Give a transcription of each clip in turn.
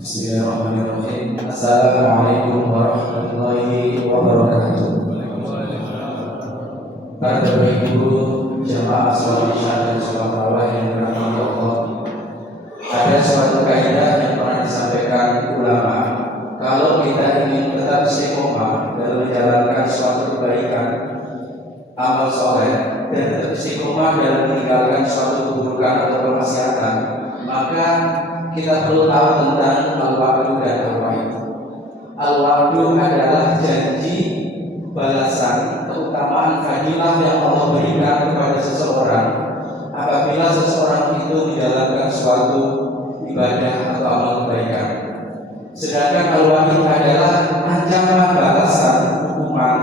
Bismillahirrahmanirrahim. Assalamualaikum warahmatullahi wabarakatuh. Para Bapak Ibu jamaah sholat Isya dan sholat tarawih yang dirahmati Allah, ada suatu kaidah yang pernah disampaikan ulama. Kalau kita ingin tetap istiqomah dalam menjalankan suatu kebaikan, amal soleh, dan tetap istiqomah dalam meninggalkan suatu keburukan atau kemaksiatan, maka kita perlu tahu tentang al-wa'du dan al-wa'id. Al-wa'du adalah janji balasan, keutamaan, fadilah yang Allah berikan kepada seseorang apabila seseorang itu menjalankan suatu ibadah atau amal kebaikan. Sedangkan al-wa'id adalah ancaman balasan, hukuman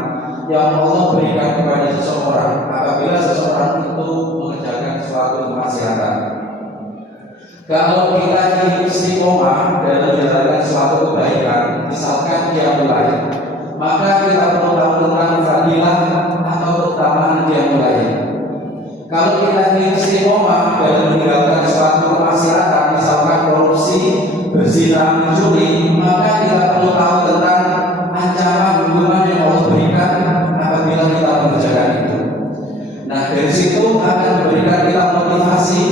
yang Allah berikan kepada seseorang apabila seseorang itu mengerjakan suatu kemaksiatan. Kalau kita ingin istiqomah dalam menjalankan suatu kebaikan, misalkan dia mulai, maka kita perlu tahu tentang fadilah atau keutamaan dia mulai. Kalau kita ingin istiqomah dalam meninggalkan suatu kemaksiatan, misalkan korupsi, berzina, mencuri, maka kita perlu tahu tentang ancaman hukuman yang Allah berikan apabila kita mengerjakan itu. Nah, dari situ akan memberikan kita motivasi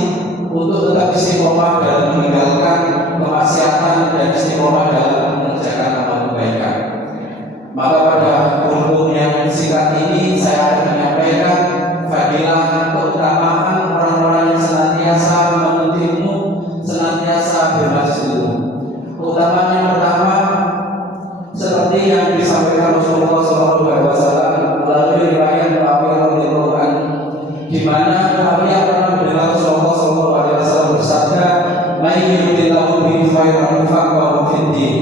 untuk tetap istiqomah dalam meninggalkan kemaksiatan dan istiqomah dalam mengerjakan amal kebaikan. Maka pada hukum yang singkat ini saya akan menyampaikan fadilah keutamaan orang-orang yang senantiasa menuntut ilmu, senantiasa bermaksud ilmu. Keutamaan yang pertama seperti yang disampaikan Rasulullah SAW melalui riwayat Muawiyah radhiyallahu anhu, di mana Muawiyah pernah mendengar Rasulullah SAW bersabda, "May yuridillahu bihi khairan yufaqihuhu fid din."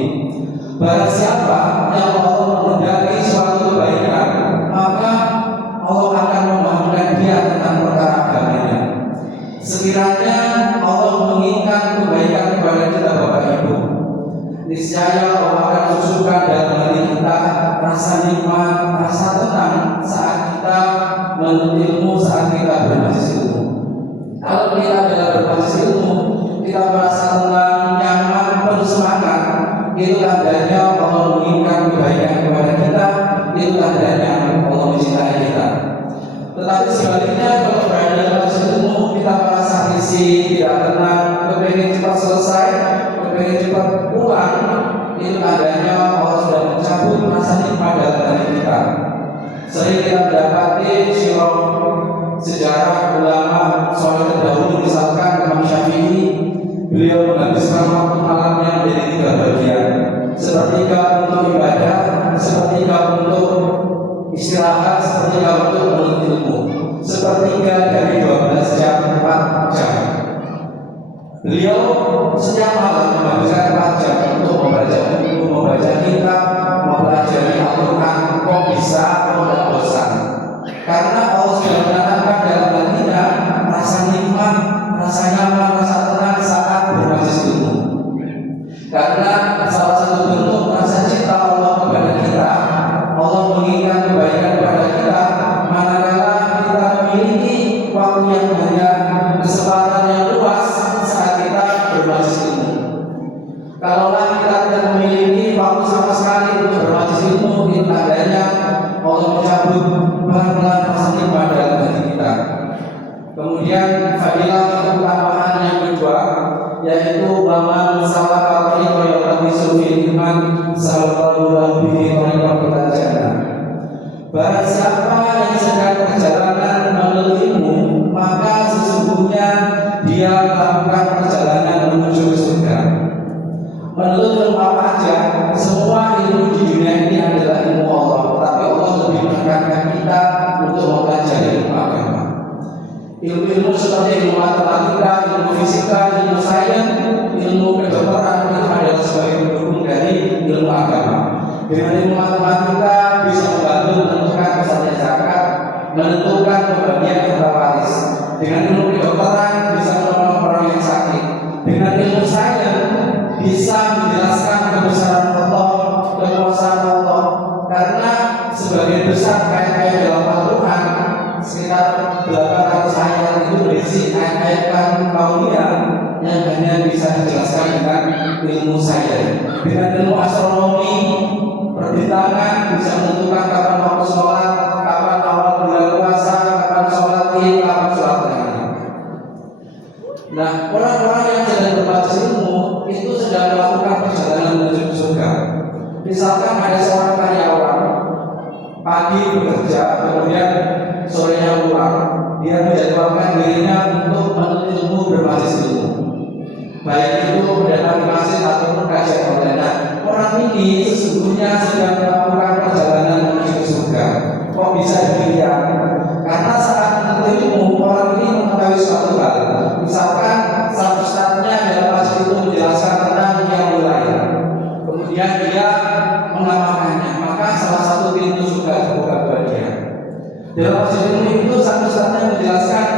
Barang siapa yang Allah menghendaki suatu kebaikan, maka Allah akan memahamkan dia tentang perkara agamanya. Sekiranya Allah menginginkan kebaikan kepada kita Bapak Ibu, niscaya Allah akan susukan dalam hati kita rasa nikmat, rasa tenang saat kita menuntut ilmu, saat kita bermaksud ilmu. Kalau kita dalam berbasis ilmu, kita merasa tenang, nyaman, penuh semangat, itu tandanya Allah menginginkan kebaikan kepada kita, itu tandanya Allah mencintai kita. Tetapi sebaliknya, kalau berada dalam berbasis ilmu, kita merasa risih, tidak tenang, kepingin cepat selesai, kepingin cepat pulang, itu tandanya Allah sudah mencabut rasa nikmat dalam hati kita. Sering kita mendapati sejarah ulama soleh terdahulu, misalkan Imam Syafi'i, beliau menghabiskan waktu malamnya menjadi 3 bagian, sepertiga untuk ibadah, sepertiga untuk istirahat, sepertiga untuk menuntut ilmu, sepertiga dari 12 jam 4 jam. Beliau setiap malam menghabiskan 4 jam untuk membaca buku, membaca kitab, mempelajari Al-Quran. Kok bisa? Kok tidak bosan? Karena Allah sudah menanamkan dalam hatinya rasa nikmat, rasa nyaman, rasa tenang saat berbasis ilmu. Karena salah satu bentuk rasa cinta Allah kepada kita, Allah menginginkan kebaikan kepada kita, manakala kita memiliki waktu yang banyak, kesempatan yang luas saat kita berbasis ilmu. Kalaulah kita tidak memiliki waktu sama sekali untuk berbasis ilmu, itu tandanya Allah mencabut pelan-pelan rasa nikmat dalam hati kita. Kemudian fadilah keutamaan yang kedua, yaitu waman salaka tariqan yaltamisu fihi ilman sallallahu lahu bihi tariqan ilal jannah. Barang siapa yang sedang perjalanan menuntut ilmu, maka sesungguhnya dia melakukan perjalanan menuju ke surga. Menuntut ilmu apa aja, semua ilmu di dunia ini adalah ilmu Allah, tapi Allah lebih menekankan kita untuk mempelajari ilmu agama. Ilmu-ilmu seperti ilmu matematika, ilmu fisika, ilmu sains, ilmu kedokteran itu adalah sebagai pendukung dari ilmu agama. Dengan ilmu matematika bisa membantu menentukan besarnya zakat, menentukan pembagian harta waris. Dengan ilmu kedokteran bisa menolong orang yang sakit. Dengan ilmu sains bisa menjelaskan kebesaran Allah, kekuasaan Allah. Karena sebagian besar ayat-ayat dalam Al-Quran, sekitar 800 ayat itu berisi ayat-ayat kauniyah yang hanya bisa dijelaskan dengan ilmu ilmu sains. Dengan ilmu astronomi, perbintangan bisa menentukan kapan waktu sholat, kapan awal bulan puasa, kapan sholat id, kapan sholat gerhana. Nah, orang-orang yang sedang berbaca ilmu itu sedang melakukan perjalanan menuju surga. Misalkan ada seorang karyawan pagi bekerja, kemudian sorenya pulang, dia menjadwalkan dirinya untuk menuntut ilmu berbasis ilmu, baik itu mendatangi masjid ataupun kajian online. Nah, orang ini sesungguhnya sedang melakukan perjalanan menuju surga. Kok bisa demikian? Karena saat menuntut ilmu, orang ini mengetahui suatu hal. Misalkan saat ustadznya dalam masjid itu menjelaskan tentang yang mulai, kemudian dia mengamalkannya, maka salah satu pintu surga terbuka buat dia. Dalam masjid ilmu itu sang ustadznya menjelaskan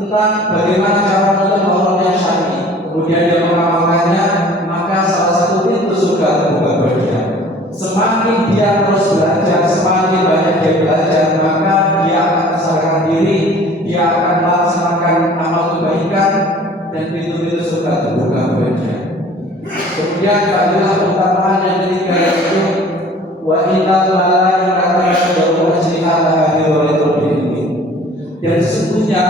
tentang bagaimana cara menuntut Allah yang syar'i, kemudian dia mengamalkannya, maka salah satu pintu surga terbuka buat dia. Semakin dia terus belajar, semakin banyak dia belajar, maka dia akan kesadaran diri, dia akan melaksanakan amal kebaikan, dan pintu-pintu surga terbuka buat dia. Kemudian adalah keutamaan yang ketiga, yaitu wa innal malaikata yasjuduna ajnihata hadirotul ilmi. Dan sesungguhnya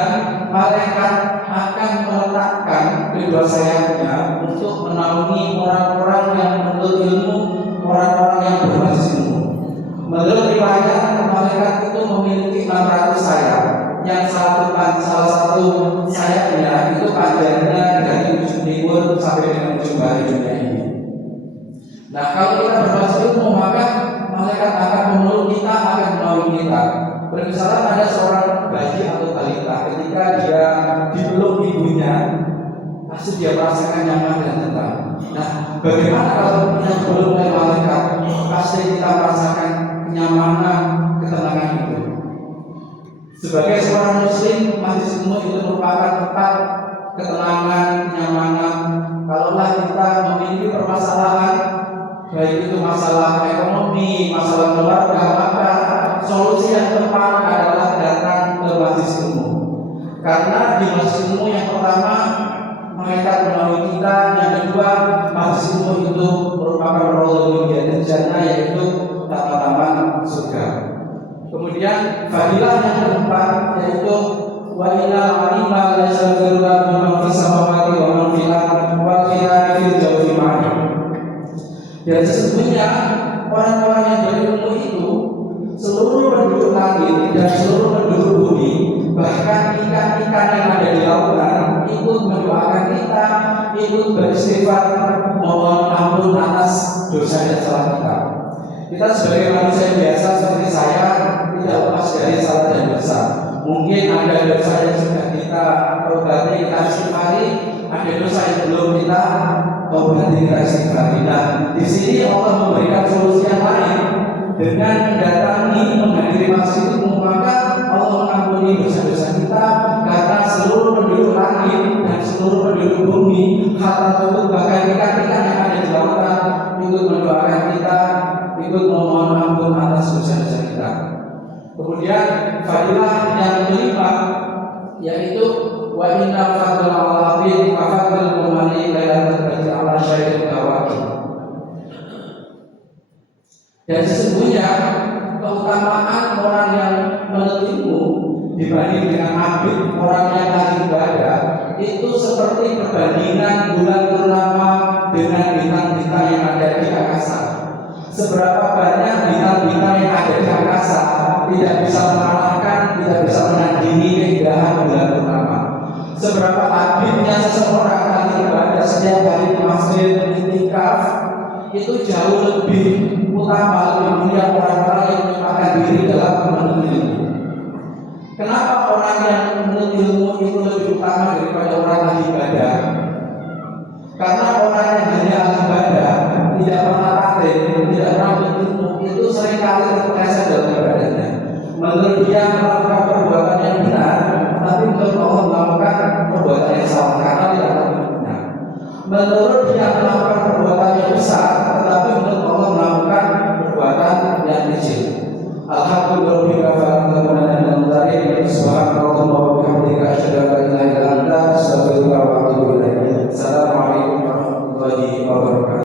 malaikat akan meletakkan kedua sayapnya untuk menaungi orang-orang yang menuntut ilmu, orang-orang yang berbasis ilmu. Menurut riwayat, malaikat itu memiliki 600 sayap, yang salah satu sayapnya itu panjangnya dari ujung timur sampai dengan ujung barat dunia ini. Nah, kalau kita berbasis ilmu, maka malaikat akan memeluk kita, akan menaungi kita. Misalnya ada seorang bayi atau balita, ketika dia dipeluk ibunya, pasti dia merasakan nyaman dan tenang. Nah, bagaimana kalau kita dipeluk oleh malaikat? Pasti kita merasakan kenyamanan, ketenangan itu. Sebagai seorang muslim, majelis ilmu itu merupakan tempat ketenangan, kenyamanan. Kalaulah kita memiliki permasalahan, baik itu masalah ekonomi, masalah keluarga, maka solusi yang tepat adalah datang ke majelis ilmu. Karena di majelis ilmu yang pertama, malaikat menaungi kita, yang kedua, majelis ilmu itu merupakan rohul jannah, yaitu taman-taman surga. Kemudian fadilah yang keempat, yaitu wa inna alima la yasbiru man fis samawati wa man fil ardi wa qila fil jawfi ma'an. Dan sesungguhnya orang-orang yang berilmu itu, seluruh penduduk langit dan seluruh penduduk bumi, bahkan ikan-ikan yang ada di lautan, ikut mendoakan kita, ikut beristighfar mohon ampun atas dosa dan salah kita. Kita sebagai manusia biasa seperti saya tidak lepas dari salah dan dosa. Mungkin ada dosa yang sudah kita obati, kita istighfari, ada dosa yang belum kita obati, kita istighfari. Nah, di sini Allah memberikan solusi yang lain dengan mendatangi, menghadiri masjid ilmu, maka Allah mengampuni dosa-dosa kita, karena seluruh penduduk langit dan seluruh penduduk bumi, hatta bahkan ikan-ikan yang ada di lautan ikut mendoakan kita, ikut memohon ampun atas dosa-dosa kita. Kemudian fadilah yang kelima, yaitu wa inna fadla al-abid wa fadla al-mumani la yatadati ala syai'in kawaki. Dan sesungguhnya keutamaan orang yang menuntut ilmu dibanding dengan abid, orang yang ahli ibadah, itu seperti perbandingan bulan purnama dengan bintang-bintang yang ada di angkasa. Seberapa banyak bintang-bintang yang ada di angkasa tidak bisa mengalahkan, tidak bisa menandingi keindahan bulan purnama. Seberapa abidnya seseorang ahli ibadah setiap hari di masjid, iktikaf, itu jauh lebih utama